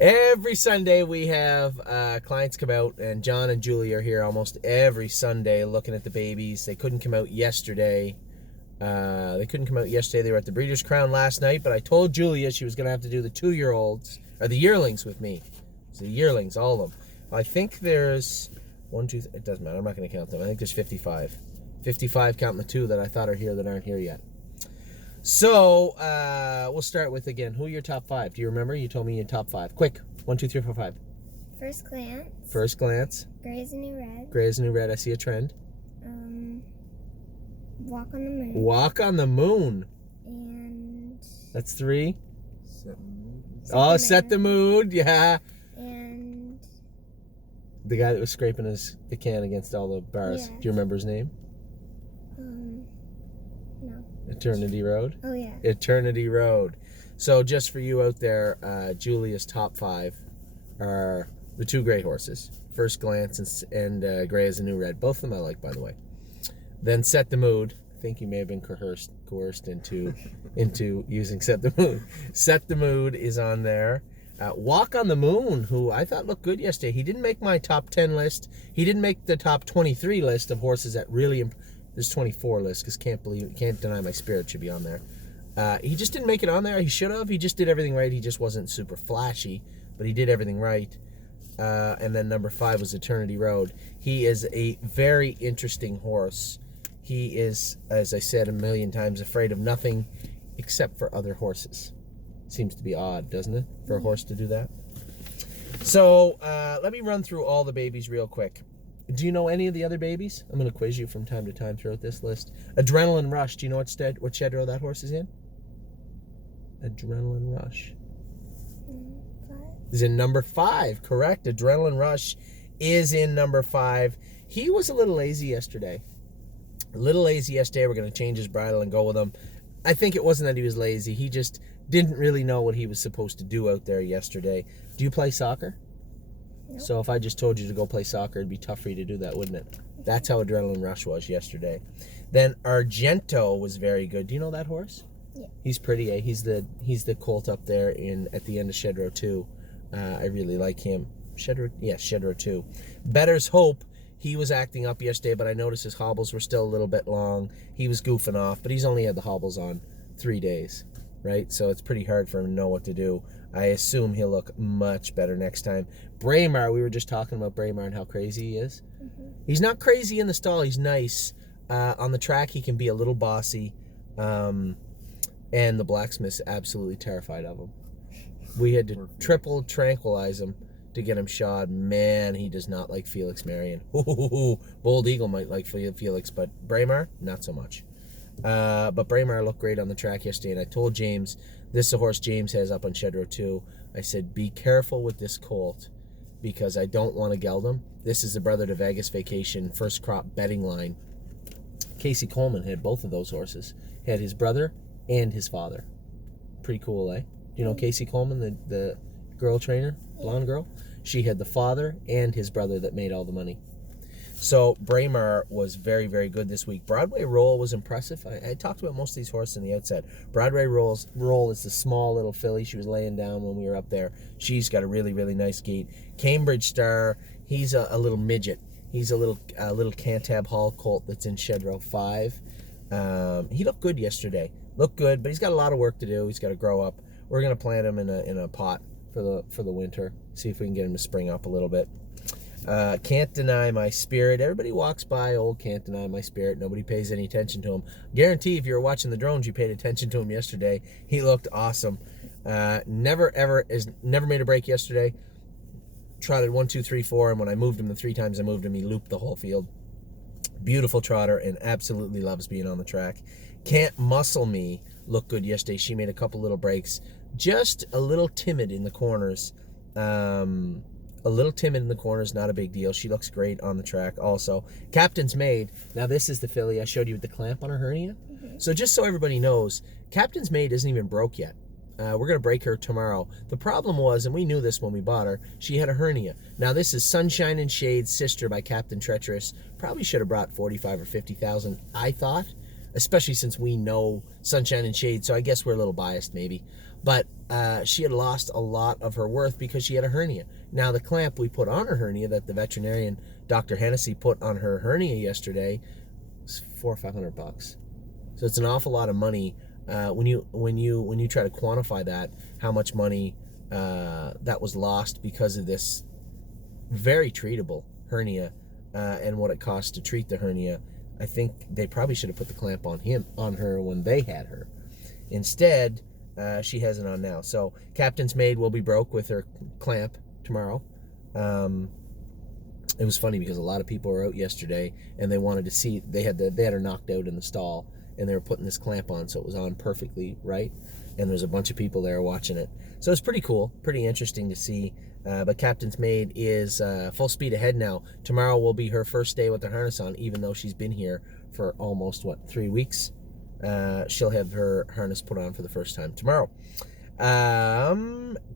Every Sunday we have clients come out, and John and Julie are here almost every Sunday looking at the babies. They couldn't come out yesterday. They were at the Breeders' Crown last night, but I told Julia she was going to have to do the 2-year-olds, or the yearlings with me. So the yearlings, all of them. I think there's it doesn't matter. I'm not going to count them. I think there's 55. 55 counting the 2 that I thought are here that aren't here yet. So, we'll start with, again, who are your top 5? Do you remember? You told me your top 5. Quick. 1, 2, 3, 4, 5. First Glance. First Glance. Gray as a New Red. Gray as a New Red. I see a trend. Walk on the Moon. Walk on the Moon. And... That's 3. Set the Mood. Yeah. And... The guy that was scraping the can against all the bars. Yes. Do you remember his name? No. Eternity Road. Oh, yeah. Eternity Road. So just for you out there, Julia's top 5 are the 2 gray horses. First Glance and Gray as a New Red. Both of them I like, by the way. Then Set the Mood. I think you may have been coerced into using Set the Mood. Set the Mood is on there. Walk on the Moon, who I thought looked good yesterday. He didn't make my top 10 list. He didn't make the top 23 list of horses that really... There's 24 list, because can't deny my spirit should be on there. He just didn't make it on there. He should have. He just did everything right. He just wasn't super flashy, but he did everything right. And then number 5 was Eternity Road. He is a very interesting horse. He is, as I said a million times, afraid of nothing except for other horses. Seems to be odd, doesn't it, for a horse to do that? So let me run through all the babies real quick. Do you know any of the other babies? I'm going to quiz you from time to time throughout this list. Adrenaline Rush. Do you know what shed row that horse is in? Adrenaline Rush. 5. Is in number 5. Correct. Adrenaline Rush is in number 5. He was a little lazy yesterday. We're going to change his bridle and go with him. I think it wasn't that he was lazy. He just didn't really know what he was supposed to do out there yesterday. Do you play soccer? Nope. So if I just told you to go play soccer, it'd be tough for you to do that, wouldn't it? That's how Adrenaline Rush was yesterday. Then Argento was very good. Do you know that horse? Yeah. He's pretty, eh? He's the colt up there at the end of Shed Row 2. I really like him. Shed Row 2. Better's Hope. He was acting up yesterday, but I noticed his hobbles were still a little bit long. He was goofing off, but he's only had the hobbles on 3 days, right? So it's pretty hard for him to know what to do. I assume he'll look much better next time. Braemar, we were just talking about Braemar and how crazy he is. Mm-hmm. He's not crazy in the stall. He's nice. On the track, he can be a little bossy. And the blacksmith's absolutely terrified of him. We had to triple tranquilize him to get him shod. Man, he does not like Felix Marion. Bold Eagle might like Felix, but Braemar, not so much. But Braemar looked great on the track yesterday, and I told James, this is a horse James has up on Shed Row 2. I said, be careful with this colt, because I don't want to geld him. This is the brother to Vegas Vacation first crop betting line. Casey Coleman had both of those horses. He had his brother and his father. Pretty cool, eh? You know Casey Coleman, the girl trainer, blonde girl? She had the father and his brother that made all the money. So Braemar was very, very good this week. Broadway Roll was impressive. I talked about most of these horses in the outset. Broadway Roll is the small little filly. She was laying down when we were up there. She's got a really, really nice gait. Cambridge Star, he's a little midget. He's a little Cantab Hall colt that's in Shed Row 5. He looked good yesterday. Looked good, but he's got a lot of work to do. He's got to grow up. We're going to plant him in a pot for the winter. See if we can get him to spring up a little bit. Can't Deny My Spirit. Everybody walks by old Can't Deny My Spirit. Nobody pays any attention to him. Guarantee if you were watching the drones, you paid attention to him yesterday. He looked awesome. Never made a break yesterday. Trotted 1, 2, 3, 4, and when I moved him the 3 times I moved him, he looped the whole field. Beautiful trotter and absolutely loves being on the track. Can't Muscle Me looked good yesterday. She made a couple little breaks. Just a little timid in the corners. Not a big deal. She looks great on the track also. Captain's Maid. Now this is the filly I showed you with the clamp on her hernia. Mm-hmm. So just so everybody knows, Captain's Maid isn't even broke yet. We're going to break her tomorrow. The problem was, and we knew this when we bought her, she had a hernia. Now this is Sunshine and Shade's sister by Captain Treacherous. Probably should have brought 45 or 50,000, I thought, especially since we know Sunshine and Shade, so I guess we're a little biased maybe. But she had lost a lot of her worth because she had a hernia. Now, the clamp we put on her hernia that the veterinarian, Dr. Hennessy, put on her hernia yesterday was $400 or $500. So it's an awful lot of money when you try to quantify that, how much money that was lost because of this very treatable hernia and what it costs to treat the hernia. I think they probably should have put the clamp on her when they had her. Instead, she has it on now. So Captain's maid will be broke with her clamp tomorrow. It was funny because a lot of people were out yesterday and they wanted to see, they had her knocked out in the stall and they were putting this clamp on so it was on perfectly right. And there's a bunch of people there watching it. So it's pretty cool, pretty interesting to see. But Captain's maid is full speed ahead now. Tomorrow will be her first day with the harness on, even though she's been here for almost, 3 weeks. She'll have her harness put on for the first time tomorrow.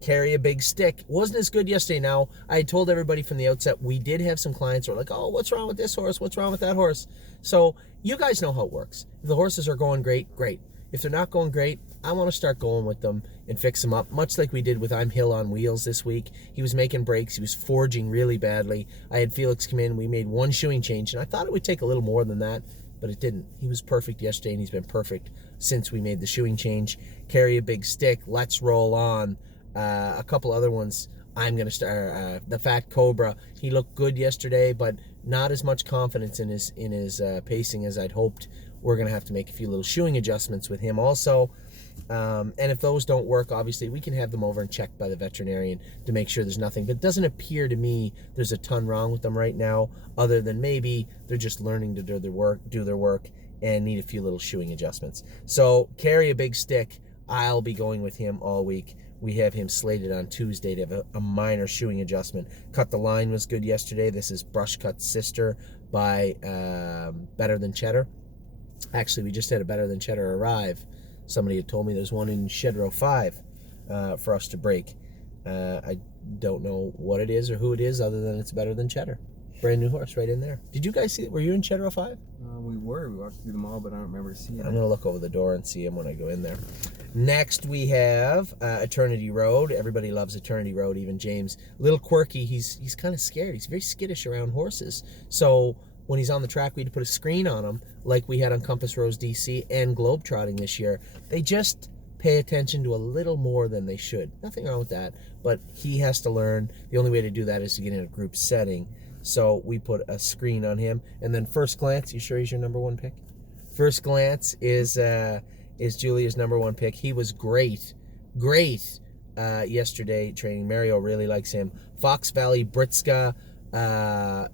Carry a big stick. Wasn't as good yesterday. Now, I had told everybody from the outset, we did have some clients who were like, oh, what's wrong with this horse? What's wrong with that horse? So you guys know how it works. If the horses are going great, great. If they're not going great, I want to start going with them and fix them up, much like we did with I'm Hill on Wheels this week. He was making breaks. He was forging really badly. I had Felix come in. We made one shoeing change, and I thought it would take a little more than that, but it didn't. He was perfect yesterday, and he's been perfect since we made the shoeing change. Carry a big stick. Let's roll on. A couple other ones. I'm going to start. The Fat Cobra. He looked good yesterday, but not as much confidence in his pacing as I'd hoped. We're going to have to make a few little shoeing adjustments with him also. And if those don't work, obviously, we can have them over and checked by the veterinarian to make sure there's nothing. But it doesn't appear to me there's a ton wrong with them right now, other than maybe they're just learning to do their work, and need a few little shoeing adjustments. So carry a big stick. I'll be going with him all week. We have him slated on Tuesday to have a minor shoeing adjustment. Cut the Line was good yesterday. This is Brush Cut's sister by Better Than Cheddar. Actually, we just had a Better Than Cheddar arrive. Somebody had told me there's one in Shed Row 5 for us to break. I don't know what it is or who it is, other than it's Better Than Cheddar. Brand new horse right in there. Did you guys see it? Were you in Shed Row 5? We walked through them all, but I don't remember seeing it. I'm going to look over the door and see him when I go in there. Next, we have Eternity Road. Everybody loves Eternity Road, even James. A little quirky. He's kind of scared. He's very skittish around horses. So when he's on the track, we had to put a screen on him, like we had on Compass Rose DC and Globetrotting this year. They just pay attention to a little more than they should. Nothing wrong with that, but he has to learn. The only way to do that is to get in a group setting. So we put a screen on him. And then First Glance, you sure he's your number one pick? First Glance is Julia's number one pick. He was great yesterday training. Mario really likes him. Fox Valley Britska. I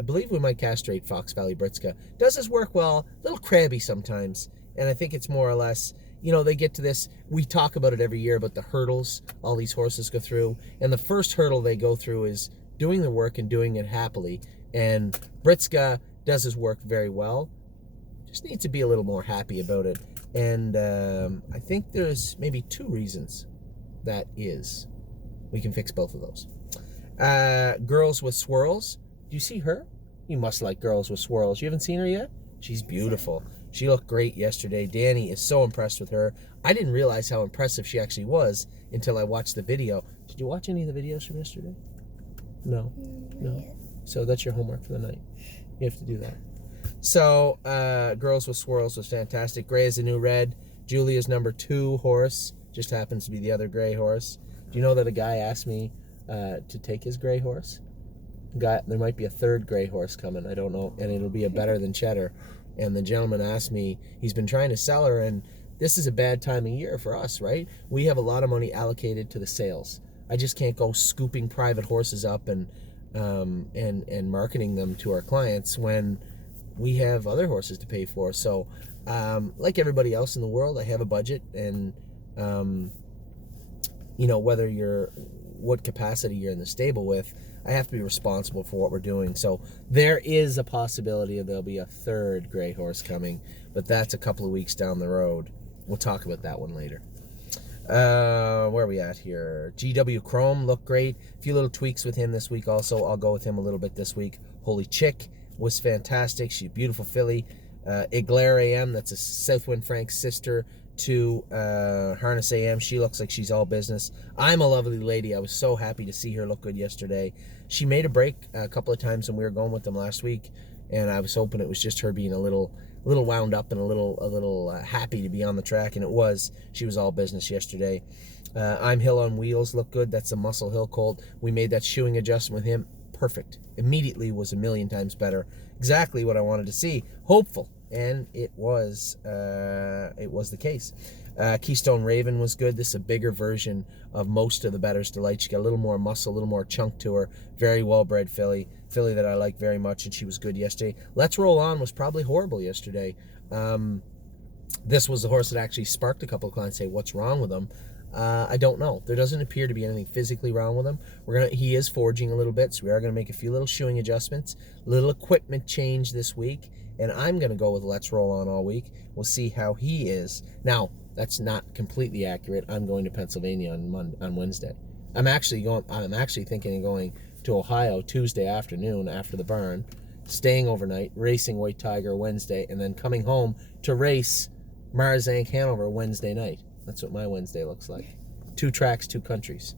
believe we might castrate Fox Valley Britska. Does his work well, a little crabby sometimes. And I think it's more or less, they get to this, we talk about it every year, about the hurdles all these horses go through. And the first hurdle they go through is doing the work and doing it happily. And Britska does his work very well. Just needs to be a little more happy about it. And I think there's maybe 2 reasons that is. We can fix both of those. Girls with Swirls. Do you see her? You must like Girls with Swirls. You haven't seen her yet? She's beautiful. She looked great yesterday. Danny is so impressed with her. I didn't realize how impressive she actually was until I watched the video. Did you watch any of the videos from yesterday? No. So that's your homework for the night. You have to do that. So, Girls with Swirls was fantastic. Gray is the new red. Julia's number 2 horse. Just happens to be the other gray horse. Do you know that a guy asked me to take his gray horse? There might be a 3rd gray horse coming. I don't know. And it'll be a Better Than Cheddar. And the gentleman asked me, he's been trying to sell her, and this is a bad time of year for us, right? We have a lot of money allocated to the sales. I just can't go scooping private horses up and marketing them to our clients when we have other horses to pay for. So, like everybody else in the world, I have a budget, and what capacity you're in the stable with, I have to be responsible for what we're doing. So there is a possibility there'll be a 3rd gray horse coming, but that's a couple of weeks down the road. We'll talk about that one later. Where are we at here? GW Chrome looked great. A few little tweaks with him this week also. I'll go with him a little bit this week. Holy Chick was fantastic. She's a beautiful filly. Eglaire AM, that's a Southwind Frank's sister, to Harness AM. She looks like she's all business. I'm a lovely lady. I was so happy to see her look good yesterday. She made a break a couple of times when we were going with them last week, and I was hoping it was just her being a little wound up and a little happy to be on the track, and it was. She was all business yesterday. I'm Hill on Wheels looked good. That's a Muscle Hill colt. We made that shoeing adjustment with him. Perfect. Immediately was a million times better. Exactly what I wanted to see. Hopeful. And it was the case. Keystone Raven was good. This is a bigger version of most of the Better's Delight. She got a little more muscle, a little more chunk to her. Very well-bred filly that I like very much, and she was good yesterday. Let's Roll On was probably horrible yesterday. This was the horse that actually sparked a couple of clients say, what's wrong with him? I don't know. There doesn't appear to be anything physically wrong with him. He is foraging a little bit, so we are going to make a few little shoeing adjustments, little equipment change this week, and I'm going to go with Let's Roll On all week. We'll see how he is. Now, that's not completely accurate. I'm going to Pennsylvania on Wednesday. I'm actually thinking of going to Ohio Tuesday afternoon after the barn, staying overnight, racing White Tiger Wednesday, and then coming home to race Marzank Hanover Wednesday night. That's what my Wednesday looks like. 2 tracks, 2 countries.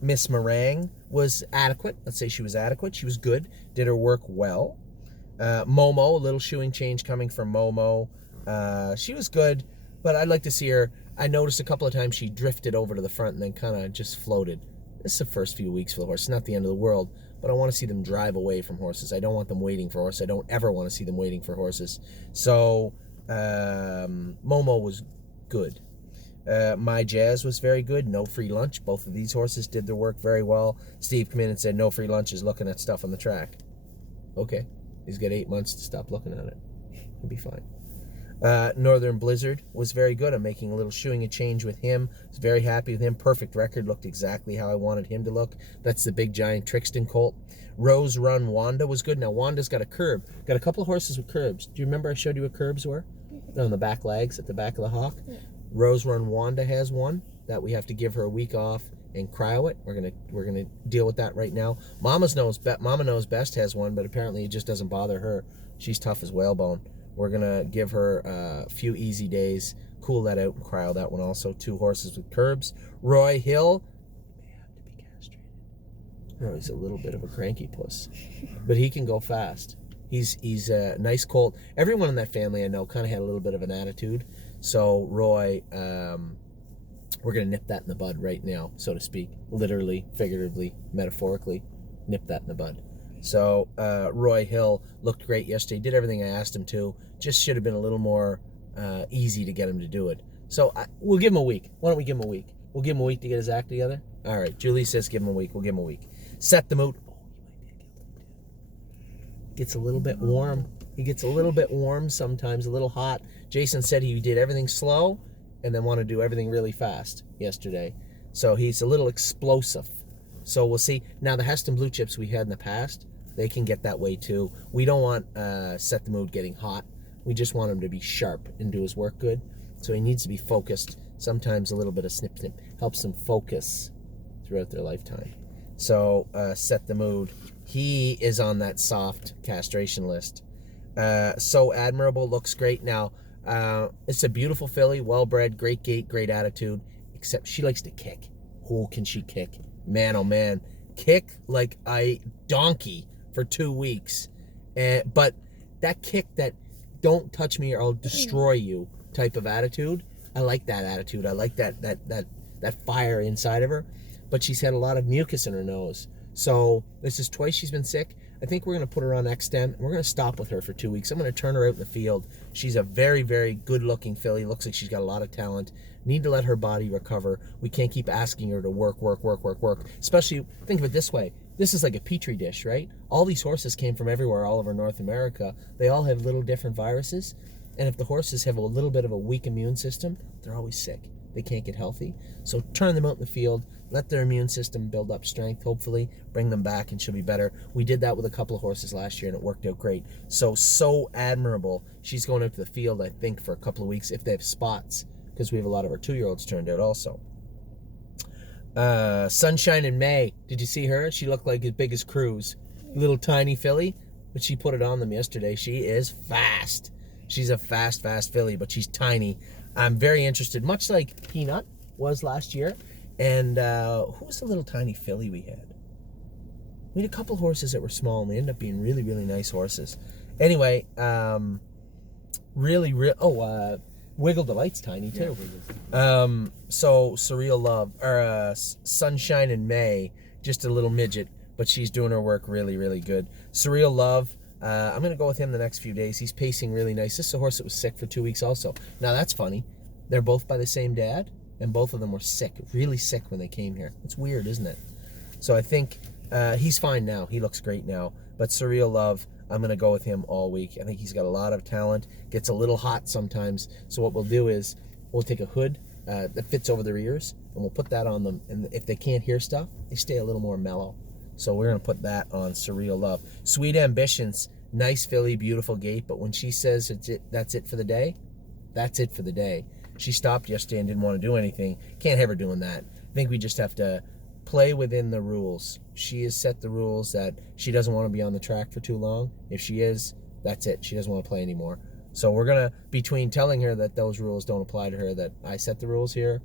Miss Meringue was adequate. Let's say she was adequate. She was good. Did her work well. Momo, a little shoeing change coming from Momo. She was good, but I'd like to see her. I noticed a couple of times she drifted over to the front and then kind of just floated. This is the first few weeks for the horse. It's not the end of the world, but I want to see them drive away from horses. I don't want them waiting for horses. I don't ever want to see them waiting for horses. So Momo was good. My Jazz was very good. No Free Lunch. Both of these horses did their work very well. Steve came in and said, no Free Lunch is looking at stuff on the track. Okay. He's got 8 months to stop looking at it. He'll be fine. Northern Blizzard was very good. I'm making a little shoeing a change with him. I was very happy with him. Perfect record. Looked exactly how I wanted him to look. That's the big giant Trixton colt. Rose Run Wanda was good. Now, Wanda's got a curb. Got a couple of horses with curbs. Do you remember I showed you what curbs were? On the back legs, at the back of the hock. Yeah. Rose Run Wanda has one that we have to give her a week off and cryo it. We're gonna deal with that right now. Mama Knows Best has one, but apparently it just doesn't bother her. She's tough as whalebone. We're gonna give her a few easy days, cool that out, and cryo that one also. 2 horses with curbs. Roy Hill may have to be castrated. No, he's a little bit of a cranky puss, but he can go fast. He's a nice colt. Everyone in that family I know kind of had a little bit of an attitude. So Roy, we're going to nip that in the bud right now, so to speak. Literally, figuratively, metaphorically, nip that in the bud. So Roy Hill looked great yesterday. Did everything I asked him to. Just should have been a little more easy to get him to do it. So we'll give him a week. Why don't we give him a week? We'll give him a week to get his act together. All right. Julie says give him a week. We'll give him a week. Set the mood. Gets a little bit warm. He gets a little bit warm sometimes, a little hot. Jason said he did everything slow and then wanted to do everything really fast yesterday. So he's a little explosive. So we'll see. Now, the Heston Blue Chips we had in the past, they can get that way too. We don't want Set the Mood getting hot. We just want him to be sharp and do his work good. So he needs to be focused. Sometimes a little bit of snip helps them focus throughout their lifetime. So Set the Mood. He is on that soft castration list. So Admirable looks great. Now, it's a beautiful filly, well-bred, great gait, great attitude, except she likes to kick. Oh, can she kick? Man, oh man. Kick like a donkey for 2 weeks. But that kick, that don't touch me or I'll destroy you type of attitude, I like that attitude. I like that fire inside of her. But she's had a lot of mucus in her nose. So this is twice she's been sick. I think we're going to put her on Xtem. We're going to stop with her for 2 weeks. I'm going to turn her out in the field. She's a very, very good-looking filly. Looks like she's got a lot of talent. Need to let her body recover. We can't keep asking her to work. Especially, think of it this way. This is like a petri dish, right? All these horses came from everywhere, all over North America. They all have little different viruses. And if the horses have a little bit of a weak immune system, they're always sick. They can't get healthy. So turn them out in the field. Let their immune system build up strength, hopefully. Bring them back and she'll be better. We did that with a couple of horses last year and it worked out great. So Admirable. She's going out to the field, I think, for a couple of weeks if they have spots, because we have a lot of our 2-year-olds turned out also. Sunshine in May. Did you see her? She looked like as big as Cruz. Little tiny filly, but she put it on them yesterday. She is fast. She's a fast filly, but she's tiny. I'm very interested, much like Peanut was last year. And who was the little tiny filly we had? We had a couple horses that were small, and they ended up being really, really nice horses. Anyway, Wiggle Delight's tiny too. So Surreal Love, or Sunshine in May, just a little midget, but she's doing her work really, really good. Surreal Love, I'm going to go with him the next few days. He's pacing really nice. This is a horse that was sick for 2 weeks also. Now that's funny. They're both by the same dad, and both of them were sick, really sick when they came here. It's weird, isn't it? So I think he's fine now. He looks great now. But Surreal Love, I'm going to go with him all week. I think he's got a lot of talent. Gets a little hot sometimes. So what we'll do is we'll take a hood that fits over their ears, and we'll put that on them. And if they can't hear stuff, they stay a little more mellow. So we're going to put that on Surreal Love. Sweet Ambitions, nice filly, beautiful gait. But when she says that's it for the day, that's it for the day. She stopped yesterday and didn't want to do anything. Can't have her doing that. I think we just have to play within the rules. She has set the rules that she doesn't want to be on the track for too long. If she is, that's it. She doesn't want to play anymore. So we're going to, between telling her that those rules don't apply to her, that I set the rules here,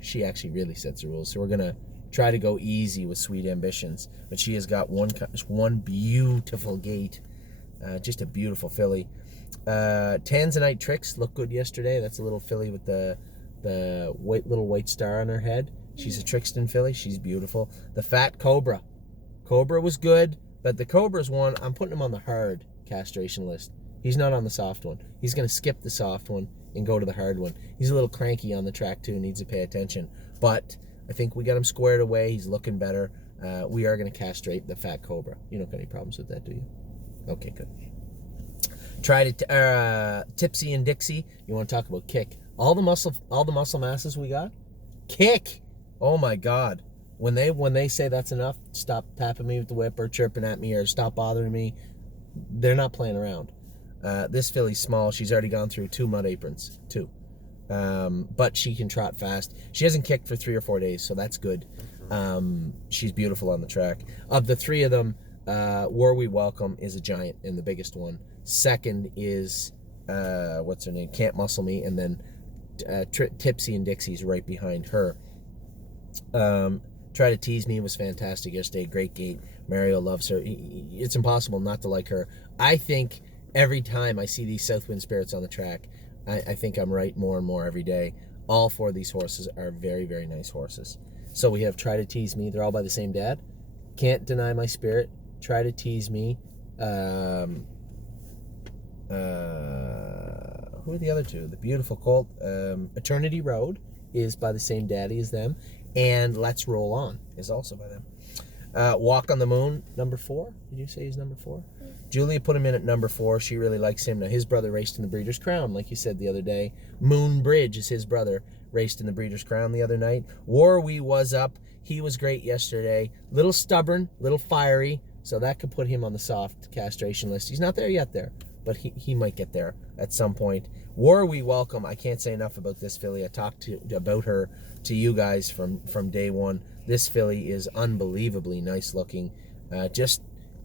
she actually really sets the rules. So we're going to try to go easy with Sweet Ambitions. But she has got one beautiful gait. Just a beautiful filly. Tanzanite Tricks looked good yesterday. That's a little filly with the little white star on her head. She's a Trixton filly. She's beautiful. The Fat Cobra. Cobra was good, but the Cobra's one, I'm putting him on the hard castration list. He's not on the soft one. He's going to skip the soft one and go to the hard one. He's a little cranky on the track too, needs to pay attention. But I think we got him squared away. He's looking better. We are going to castrate the Fat Cobra. You don't got any problems with that, do you? Okay, good. Tried it. Tipsy and Dixie. You want to talk about kick? All the muscle masses we got. Kick. Oh my God. When they say that's enough, stop tapping me with the whip or chirping at me or stop bothering me. They're not playing around. This filly's small. She's already gone through 2 mud aprons. 2. But she can trot fast. She hasn't kicked for 3 or 4 days, so that's good. She's beautiful on the track. Of the 3 of them, War We Welcome is a giant and the biggest one. Second is, what's her name? Can't Muscle Me. And then Tipsy and Dixie's right behind her. Try to Tease Me was fantastic yesterday. Great gait. Mario loves her. It's impossible not to like her. I think every time I see these Southwind Spirits on the track, I think I'm right more and more every day. All 4 of these horses are very, very nice horses. So we have Try to Tease Me. They're all by the same dad. Can't Deny My Spirit. Try to Tease Me. Who are the other 2? The Beautiful Colt. Eternity Road is by the same daddy as them. And Let's Roll On is also by them. Walk on the Moon, number 4. Did you say he's number 4? Julia put him in at number 4. She really likes him. Now, his brother raced in the Breeders' Crown, like you said the other day. Moon Bridge is his brother. Raced in the Breeders' Crown the other night. War We Was Up. He was great yesterday. Little stubborn, little fiery. So that could put him on the soft castration list. He's not there yet there, but he might get there at some point. War We Welcome. I can't say enough about this filly. I talked about her to you guys from day one. This filly is unbelievably nice looking. Just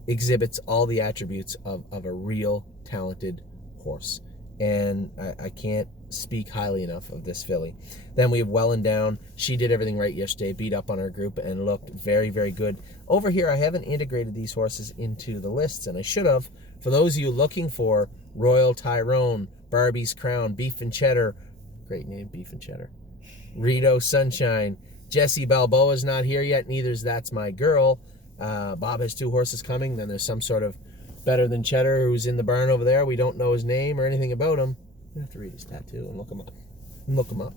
exhibits all the attributes of a real talented horse. And I can't speak highly enough of this filly. Then we have Well and Down. She did everything right yesterday, beat up on her group, and looked very, very good. Over here, I haven't integrated these horses into the lists, and I should have. For those of you looking for Royal Tyrone, Barbie's Crown, Beef and Cheddar, great name, Beef and Cheddar, Rito Sunshine, Jessie Balboa's not here yet, neither's That's My Girl. Bob has 2 horses coming. Then there's some sort of Better Than Cheddar who's in the barn over there. We don't know his name or anything about him. You have to read his tattoo and look him up.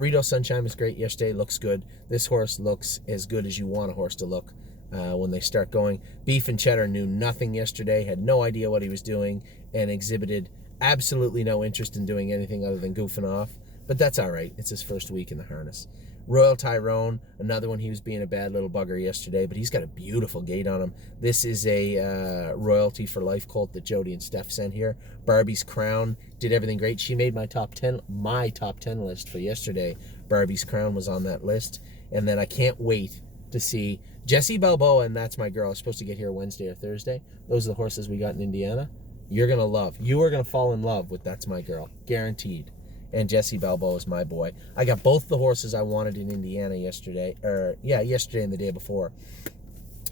Rito Sunshine was great yesterday. Looks good. This horse looks as good as you want a horse to look when they start going. Beef and Cheddar knew nothing yesterday, had no idea what he was doing, and exhibited absolutely no interest in doing anything other than goofing off. But that's all right. It's his first week in the harness. Royal Tyrone, another one. He was being a bad little bugger yesterday, but he's got a beautiful gait on him. This is a Royalty for Life colt that Jody and Steph sent here. Barbie's Crown did everything great. She made my top 10 list for yesterday. Barbie's Crown was on that list. And then I can't wait to see Jessie Balboa, and That's My Girl. I was supposed to get here Wednesday or Thursday. Those are the horses we got in Indiana. You are going to fall in love with That's My Girl. Guaranteed. And Jesse Balboa is my boy. I got both the horses I wanted in Indiana yesterday. Yesterday and the day before.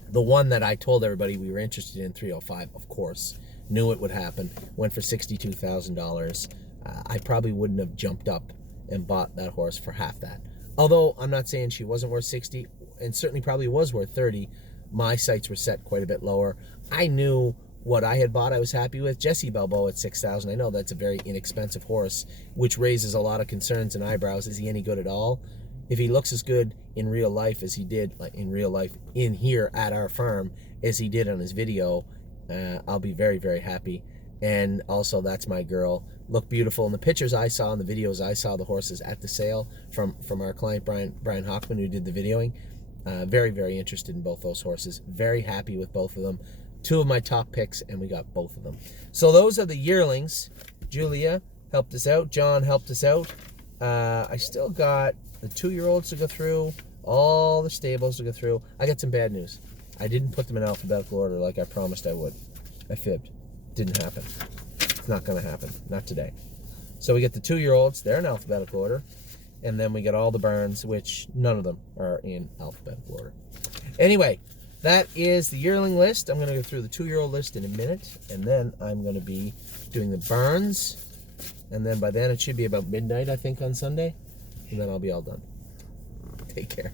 The one that I told everybody we were interested in, 305, of course. Knew it would happen. Went for $62,000. I probably wouldn't have jumped up and bought that horse for half that. Although I'm not saying she wasn't worth 60, and certainly probably was worth 30. My sights were set quite a bit lower. I knew what I had bought I was happy with. Jesse Balboa at 6,000. I know that's a very inexpensive horse, which raises a lot of concerns and eyebrows. Is he any good at all? If he looks as good in real life as he did, like in real life in here at our farm, as he did on his video, I'll be very, very happy. And also, That's My Girl. Look beautiful. In the pictures I saw, in the videos I saw, the horses at the sale from our client, Brian Hockman, who did the videoing. Very, very interested in both those horses. Very happy with both of them. Two of my top picks, and we got both of them. So those are the yearlings. Julia helped us out. John helped us out. I still got the 2-year-olds to go through, all the stables to go through. I got some bad news. I didn't put them in alphabetical order like I promised I would. I fibbed. Didn't happen. It's not going to happen. Not today. So we get the 2-year-olds. They're in alphabetical order. And then we get all the Burns, which none of them are in alphabetical order. Anyway, that is the yearling list. I'm going to go through the 2-year-old list in a minute. And then I'm going to be doing the Burns. And then by then it should be about midnight, I think, on Sunday. And then I'll be all done. Take care.